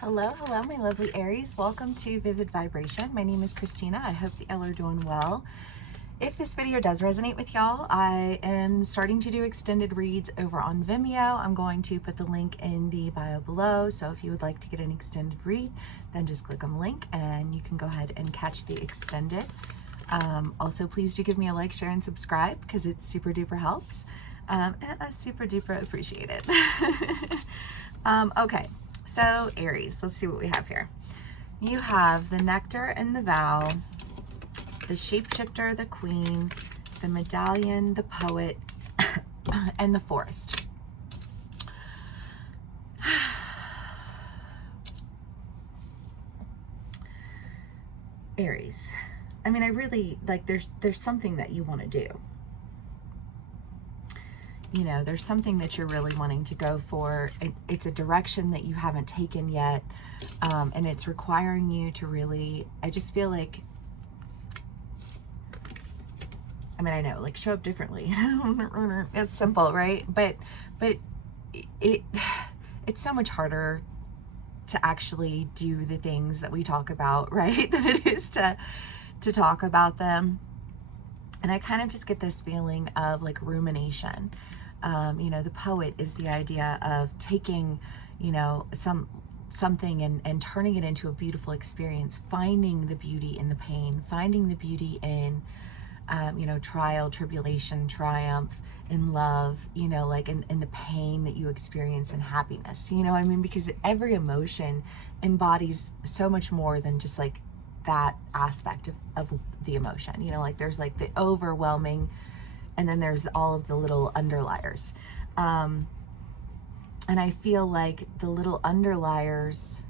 Hello, my lovely Aries. Welcome to Vivid Vibration. My name is Christina. I hope that y'all are doing well. If this video does resonate with y'all, I am starting to do extended reads over on Vimeo. I'm going to put the link in the bio below. So if you would like to get an extended read, then just click on the link and you can go ahead and catch the extended. Also, please do give me a like, share, and subscribe because it super duper helps. And I super duper appreciate it. Okay. So Aries, let's see what we have here. You have the Nectar and the Vow, the Shapeshifter, the Queen, the Medallion, the Poet, and the Forest. Aries, I mean, I really, like, there's something that you want to do. You know, there's something that you're really wanting to go for. It's a direction that you haven't taken yet. And it's requiring you to really, I just feel like, I mean, I know, like, show up differently. It's simple, right? But it's so much harder to actually do the things that we talk about, right? Than it is to talk about them. And I kind of just get this feeling of like rumination. You know, the Poet is the idea of taking, you know, something and turning it into a beautiful experience, finding the beauty in the pain, finding the beauty in, you know, trial, tribulation, triumph, in love, you know, like in the pain that you experience and happiness, you know, I mean, because every emotion embodies so much more than just like that aspect of the emotion, you know, like there's like the overwhelming, and then there's all of the little underliers. And I feel like the little underliers,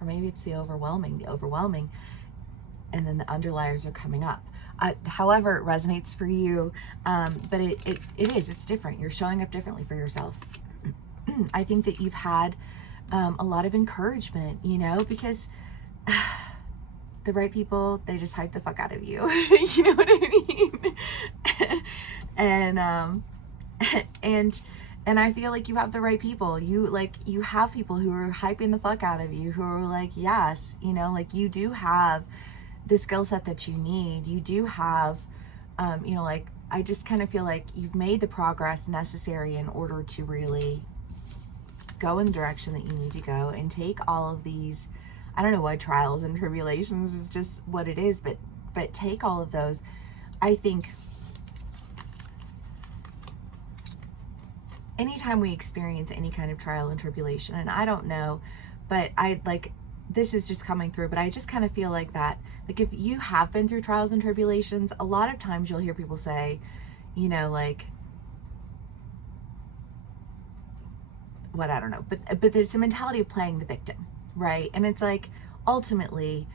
or maybe it's the overwhelming, and then the underliers are coming up. However it resonates for you, but it's different. You're showing up differently for yourself. I think that you've had a lot of encouragement, you know, because the right people, they just hype the fuck out of you. You know what I mean? And I feel like you have the right people. You have people who are hyping the fuck out of you, who are like, yes, you know, like you do have the skill set that you need. You do have, you know, like, I just kind of feel like you've made the progress necessary in order to really go in the direction that you need to go and take all of these, I don't know why trials and tribulations is just what it is, but take all of those. I think anytime we experience any kind of trial and tribulation, and I don't know, but I like, this is just coming through, but I just kind of feel like that, like if you have been through trials and tribulations, a lot of times you'll hear people say, you know, like, what, I don't know, but it's a mentality of playing the victim, right? And it's like, ultimately,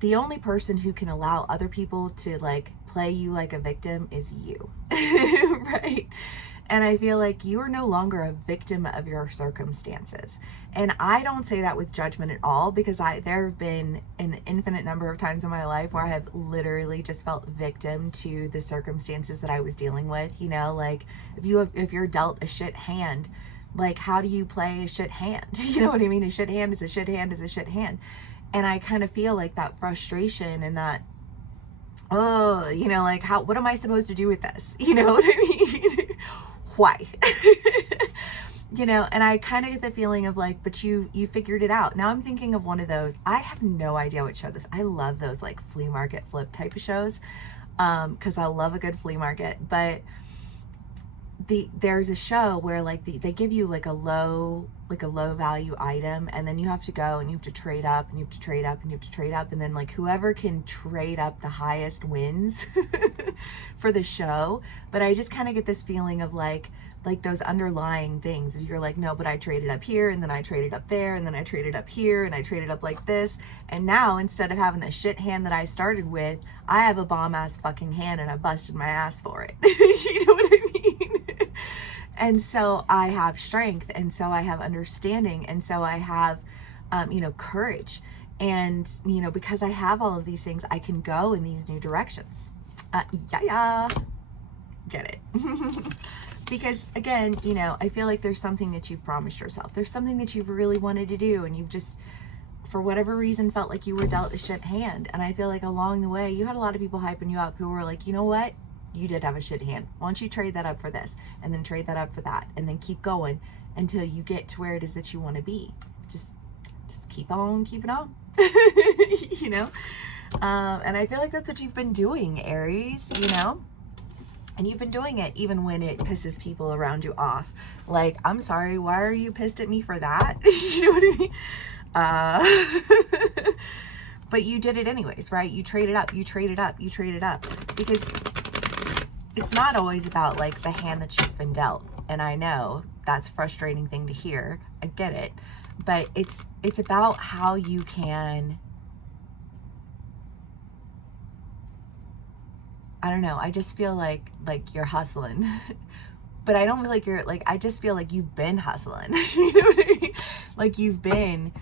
the only person who can allow other people to like play you like a victim is you, right? And I feel like you are no longer a victim of your circumstances. And I don't say that with judgment at all, because there have been an infinite number of times in my life where I have literally just felt victim to the circumstances that I was dealing with. You know, like if you're dealt a shit hand, like, how do you play a shit hand? You know what I mean? A shit hand is a shit hand is a shit hand. And I kind of feel like that frustration and that, oh, you know, like, what am I supposed to do with this? You know what I mean? Why? You know, and I kind of get the feeling of like, but you figured it out. Now I'm thinking of one of those, I have no idea what show this, I love those like flea market flip type of shows, because I love a good flea market, but there's a show where like they give you like a low value item, and then you have to go and you have to trade up and you have to trade up and you have to trade up, and then like whoever can trade up the highest wins for the show. But I just kind of get this feeling of like those underlying things. You're like, no, but I traded up here, and then I traded up there, and then I traded up here, and I traded up like this, and now instead of having the shit hand that I started with, I have a bomb ass fucking hand, and I busted my ass for it. You know what I mean? And so I have strength, and so I have understanding, and so I have, you know, courage. And, you know, because I have all of these things, I can go in these new directions. Yeah. get it. Because again, you know, I feel like there's something that you've promised yourself. There's something that you've really wanted to do, and you've just, for whatever reason, felt like you were dealt a shit hand. And I feel like along the way, you had a lot of people hyping you up who were like, you know what? You did have a shit hand. Why don't you trade that up for this, and then trade that up for that, and then keep going until you get to where it is that you want to be. Just keep on keeping on. You know? And I feel like that's what you've been doing, Aries, you know? And you've been doing it even when it pisses people around you off. Like, I'm sorry, why are you pissed at me for that? You know what I mean? But you did it anyways, right? You traded up, you traded up, you traded up. Because it's not always about like the hand that you've been dealt. And I know that's a frustrating thing to hear. I get it. But it's about how you can, I don't know, I just feel like you're hustling. But I don't feel like you're, like, I just feel like you've been hustling. You know what I mean? Like you've been,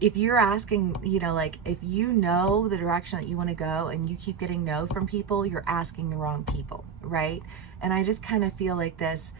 if you're asking, you know, like if you know the direction that you want to go and you keep getting no from people, you're asking the wrong people, right? And I just kind of feel like this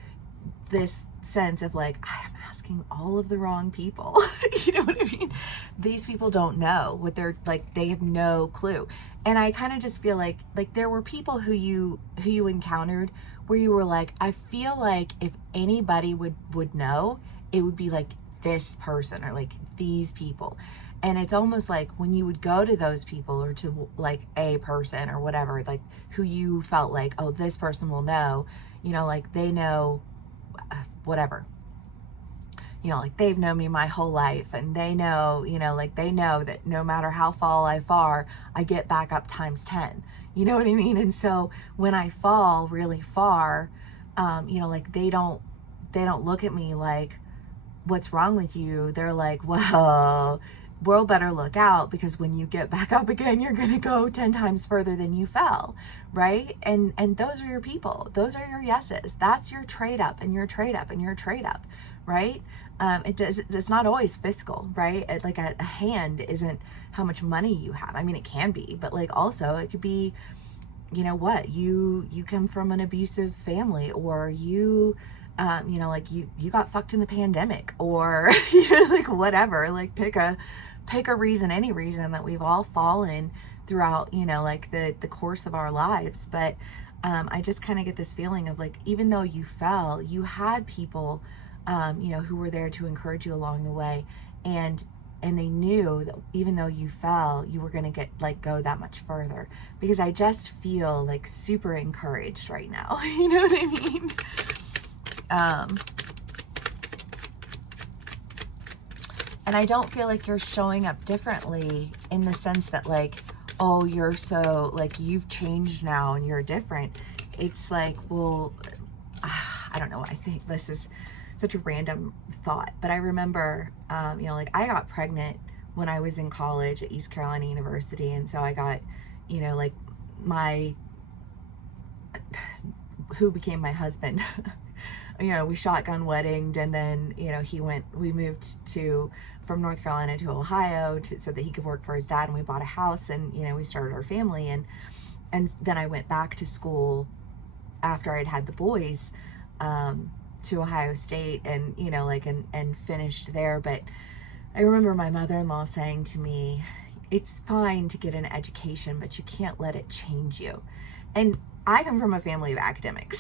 sense of like, I'm asking all of the wrong people. You know what I mean? These people don't know what they're like, they have no clue. And I kind of just feel like there were people who you encountered where you were like, I feel like if anybody would know, it would be like this person or like these people. And it's almost like when you would go to those people or to like a person or whatever, like who you felt like, oh, this person will know, you know, like they know whatever, you know, like they've known me my whole life, and they know, you know, like they know that no matter how far I get back up times 10, you know what I mean? And so when I fall really far, you know, like they don't look at me like, what's wrong with you? They're like, well, world better look out, because when you get back up again, you're going to go 10 times further than you fell, right? And those are your people. Those are your yeses. That's your trade up and your trade up and your trade up, right? It's not always fiscal, right? Like a hand isn't how much money you have. I mean, it can be, but like also it could be, you know what, you come from an abusive family, or you you know, like you got fucked in the pandemic, or you know, like whatever, like pick a reason, any reason that we've all fallen throughout, you know, like the course of our lives. But I just kind of get this feeling of like, even though you fell, you had people you know, who were there to encourage you along the way, and they knew that even though you fell, you were going to go that much further, because I just feel like super encouraged right now. You know what I mean? And I don't feel like you're showing up differently in the sense that like, oh, you're so like, you've changed now and you're different. It's like, well, I don't know. I think this is such a random thought, but I remember, you know, like I got pregnant when I was in college at East Carolina University. And so I got, you know, like who became my husband, you know, we shotgun weddinged, and then, you know, we moved from North Carolina to Ohio so that he could work for his dad, and we bought a house, and, you know, we started our family, and then I went back to school after I'd had the boys, to Ohio State, and, you know, like, and finished there. But I remember my mother-in-law saying to me, it's fine to get an education, but you can't let it change you. And I come from a family of academics.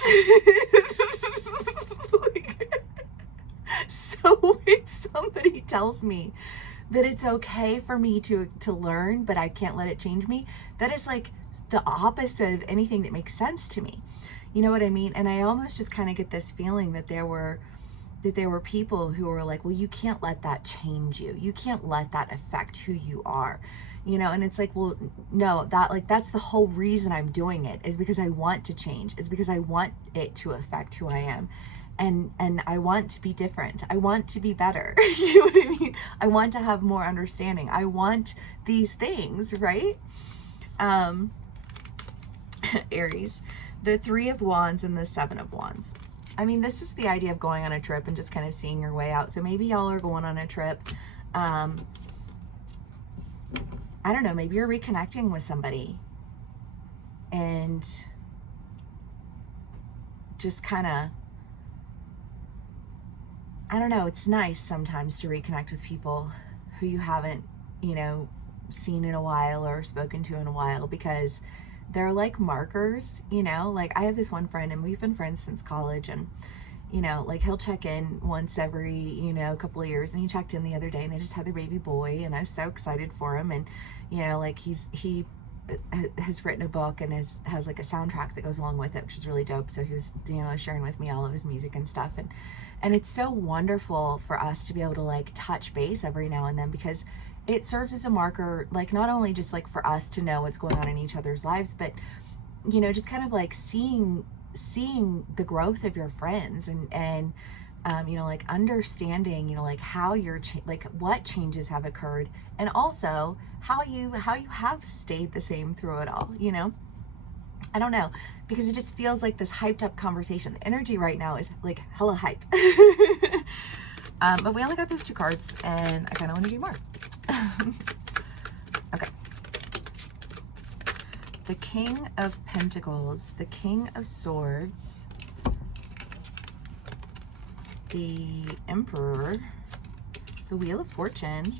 So when somebody tells me that it's okay for me to learn, but I can't let it change me, that is like the opposite of anything that makes sense to me. You know what I mean? And I almost just kind of get this feeling that there were people who were like, well, you can't let that change you. You can't let that affect who you are. You know, and it's like, well, no, that's the whole reason I'm doing it, is because I want to change, is because I want it to affect who I am. And I want to be different. I want to be better. You know what I mean? I want to have more understanding. I want these things, right? Aries, the 3 of Wands and the 7 of Wands. I mean, this is the idea of going on a trip and just kind of seeing your way out. So maybe y'all are going on a trip. I don't know, maybe you're reconnecting with somebody, and just kind of, I don't know, it's nice sometimes to reconnect with people who you haven't, you know, seen in a while or spoken to in a while, because they're like markers, you know. Like I have this one friend and we've been friends since college, and you know, like he'll check in once every, you know, couple of years, and he checked in the other day and they just had their baby boy, and I was so excited for him. And you know, like he has written a book and has like a soundtrack that goes along with it, which is really dope. So he was, you know, sharing with me all of his music and stuff, and it's so wonderful for us to be able to like touch base every now and then, because it serves as a marker, like not only just like for us to know what's going on in each other's lives, but you know, just kind of like seeing the growth of your friends, and you know, like understanding, you know, like how you're like what changes have occurred, and also how you have stayed the same through it all, you know. I don't know, because it just feels like this hyped up conversation. The energy right now is like hella hype. But we only got those 2 cards, and I kind of want to do more. Okay. The King of Pentacles, the King of Swords, the Emperor, the Wheel of Fortune.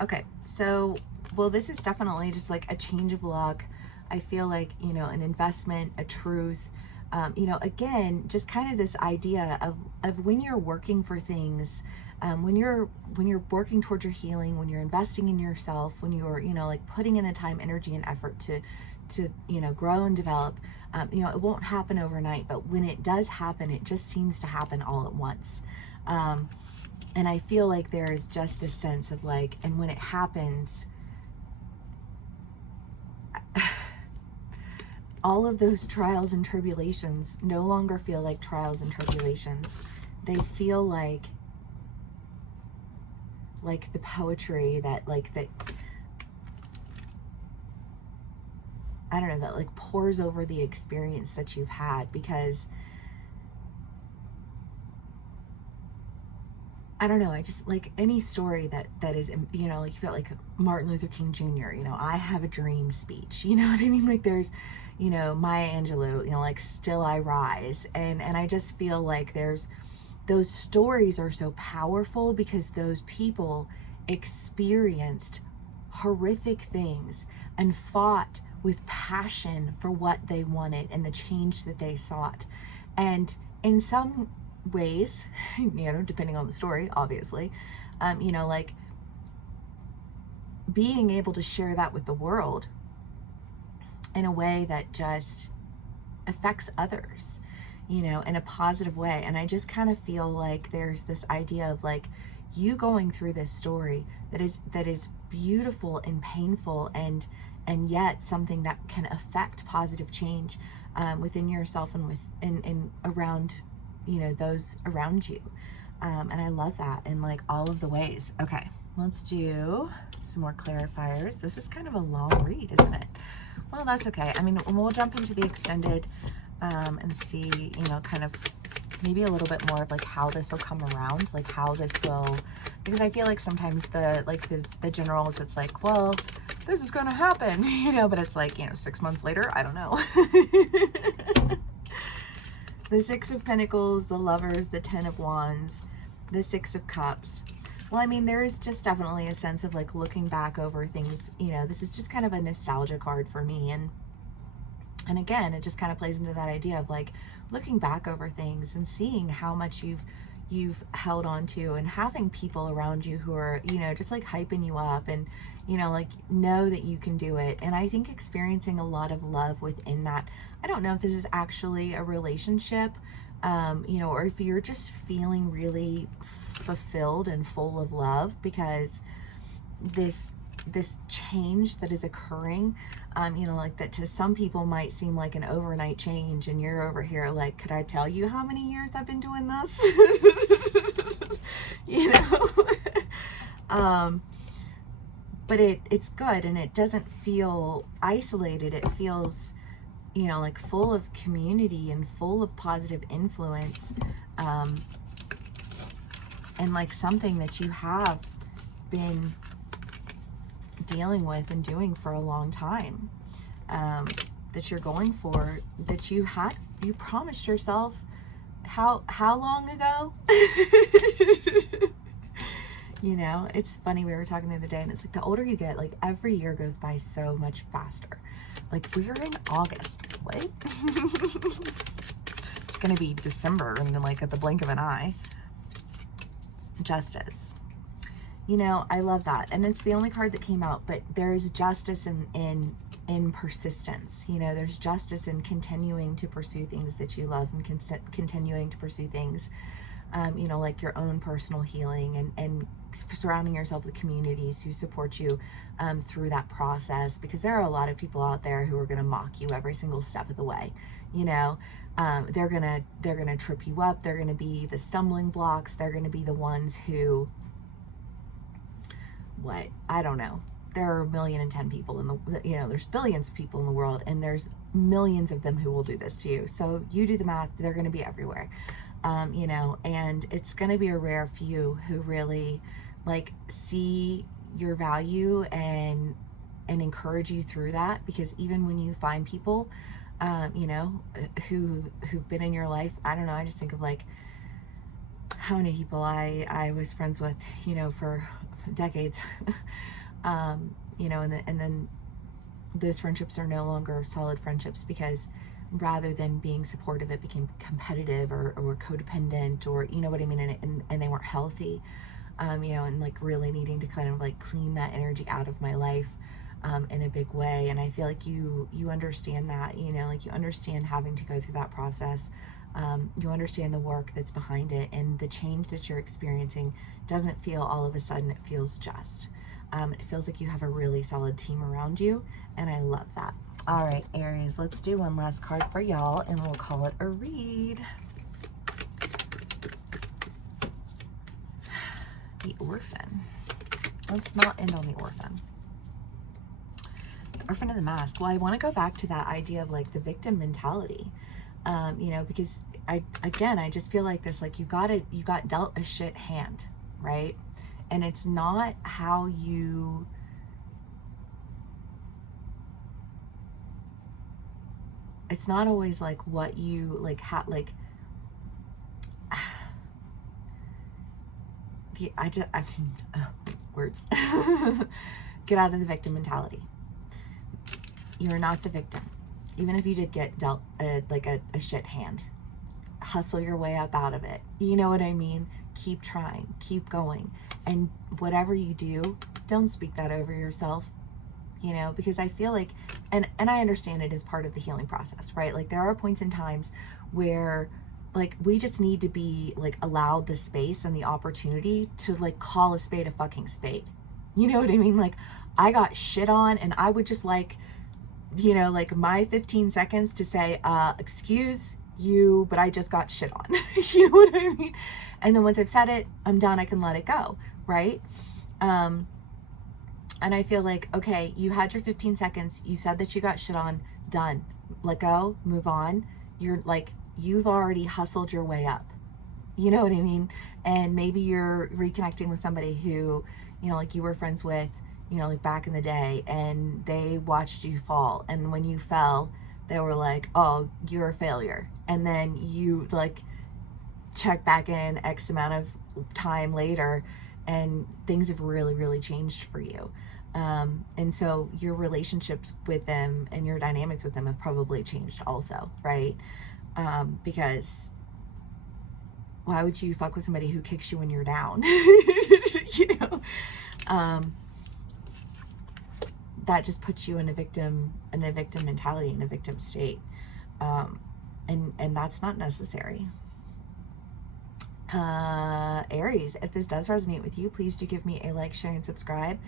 Okay, so, well, this is definitely just like a change of luck. I feel like, you know, an investment, a truth, you know, again, just kind of this idea of when you're working for things, when you're working towards your healing, when you're investing in yourself, when you're, you know, like putting in the time, energy, and effort to you know, grow and develop, you know, it won't happen overnight, but when it does happen, it just seems to happen all at once. And I feel like there is just this sense of like, and when it happens, all of those trials and tribulations no longer feel like trials and tribulations. They feel like the poetry that I don't know, that like pours over the experience that you've had, because I don't know, I just like any story that is, you know, like you felt like Martin Luther King Jr., you know, I have a dream speech, you know what I mean? Like there's, you know, Maya Angelou, you know, like Still I Rise. And I just feel like there's, those stories are so powerful because those people experienced horrific things and fought with passion for what they wanted and the change that they sought. And in some ways, you know, depending on the story, obviously, you know, like being able to share that with the world in a way that just affects others, you know, in a positive way. And I just kind of feel like there's this idea of like you going through this story that is beautiful and painful, and yet something that can affect positive change within yourself and and around, you know, those around you. And I love that in like all of the ways. Okay, let's do some more clarifiers. This is kind of a long read, isn't it? Well, that's okay. I mean, we'll jump into the extended and see, you know, kind of maybe a little bit more of like how this will come around, like how this will, because I feel like sometimes the generals, it's like, well, this is going to happen, you know, but it's like, you know, 6 months later, I don't know. The Six of Pentacles, the Lovers, the Ten of Wands, the Six of Cups. Well, I mean, there is just definitely a sense of like looking back over things, you know, this is just kind of a nostalgia card for me. And again, it just kind of plays into that idea of like looking back over things and seeing how much you've held on to, and having people around you who are, you know, just like hyping you up and, you know, like know that you can do it. And I think experiencing a lot of love within that. I don't know if this is actually a relationship, you know, or if you're just feeling really fulfilled and full of love, because this change that is occurring, you know, like that to some people might seem like an overnight change, and you're over here like, could I tell you how many years I've been doing this? You know. But it's good, and it doesn't feel isolated. It feels, you know, like full of community and full of positive influence, and like something that you have been dealing with and doing for a long time, that you're going for, that you had, you promised yourself how long ago? You know, it's funny, we were talking the other day, and it's like the older you get, like every year goes by so much faster. Like we're in August. What? It's gonna be December and like at the blink of an eye. Justice. You know, I love that. And it's the only card that came out, but there's justice in persistence. You know, there's justice in continuing to pursue things that you love, and continuing to pursue things, you know, like your own personal healing, and surrounding yourself with communities who support you through that process, because there are a lot of people out there who are going to mock you every single step of the way. You know, they're gonna trip you up. They're gonna be the stumbling blocks. They're gonna be the ones who, what, I don't know. There are 1,000,010 people in the, you know, there's billions of people in the world, and there's millions of them who will do this to you. So you do the math, they're going to be everywhere. You know, and it's going to be a rare few who really like see your value and encourage you through that, because even when you find people, you know, who've been in your life, I don't know, I just think of like how many people I was friends with, you know, for decades. You know, and then those friendships are no longer solid friendships, because rather than being supportive, it became competitive or codependent, or, you know what I mean, and they weren't healthy. You know, and like really needing to kind of like clean that energy out of my life in a big way. And I feel like you understand that, you know, like you understand having to go through that process. You understand the work that's behind it, and the change that you're experiencing doesn't feel all of a sudden, it feels just. It feels like you have a really solid team around you, and I love that. All right, Aries, let's do one last card for y'all, and we'll call it a read. The Orphan. Let's not end on the Orphan. The Orphan of the Mask. Well, I want to go back to that idea of like the victim mentality, you know, because I just feel like this, like you got dealt a shit hand, right? And it's not how you, it's not always like what you like, words. Get out of the victim mentality. You're not the victim. Even if you did get dealt like a shit hand, hustle your way up out of it. You know what I mean? Keep trying, keep going. And whatever you do, don't speak that over yourself, you know, because I feel like, and I understand it is part of the healing process, right? Like there are points in times where like we just need to be like allowed the space and the opportunity to like call a spade a fucking spade. You know what I mean? Like I got shit on, and I would just like, you know, like my 15 seconds to say, excuse you, but I just got shit on. You know what I mean? And then once I've said it, I'm done. I can let it go, right? And I feel like, okay, you had your 15 seconds. You said that you got shit on. Done. Let go. Move on. You're like, you've already hustled your way up. You know what I mean? And maybe you're reconnecting with somebody who, you know, like you were friends with, you know, like back in the day, and they watched you fall. And when you fell, they were like, oh, you're a failure. And then you like check back in X amount of time later, and things have really, really changed for you. And so your relationships with them and your dynamics with them have probably changed also, right? Because why would you fuck with somebody who kicks you when you're down? You know, that just puts you in a victim mentality, in a victim state. And that's not necessary. Aries, if this does resonate with you, please do give me a like, share, and subscribe.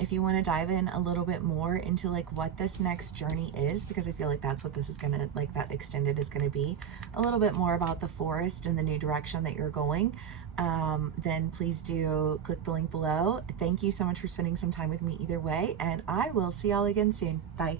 If you want to dive in a little bit more into like what this next journey is, because I feel like that's what this is gonna, like that extended is gonna be, a little bit more about the forest and the new direction that you're going, then please do click the link below. Thank you so much for spending some time with me either way, and I will see y'all again soon. Bye.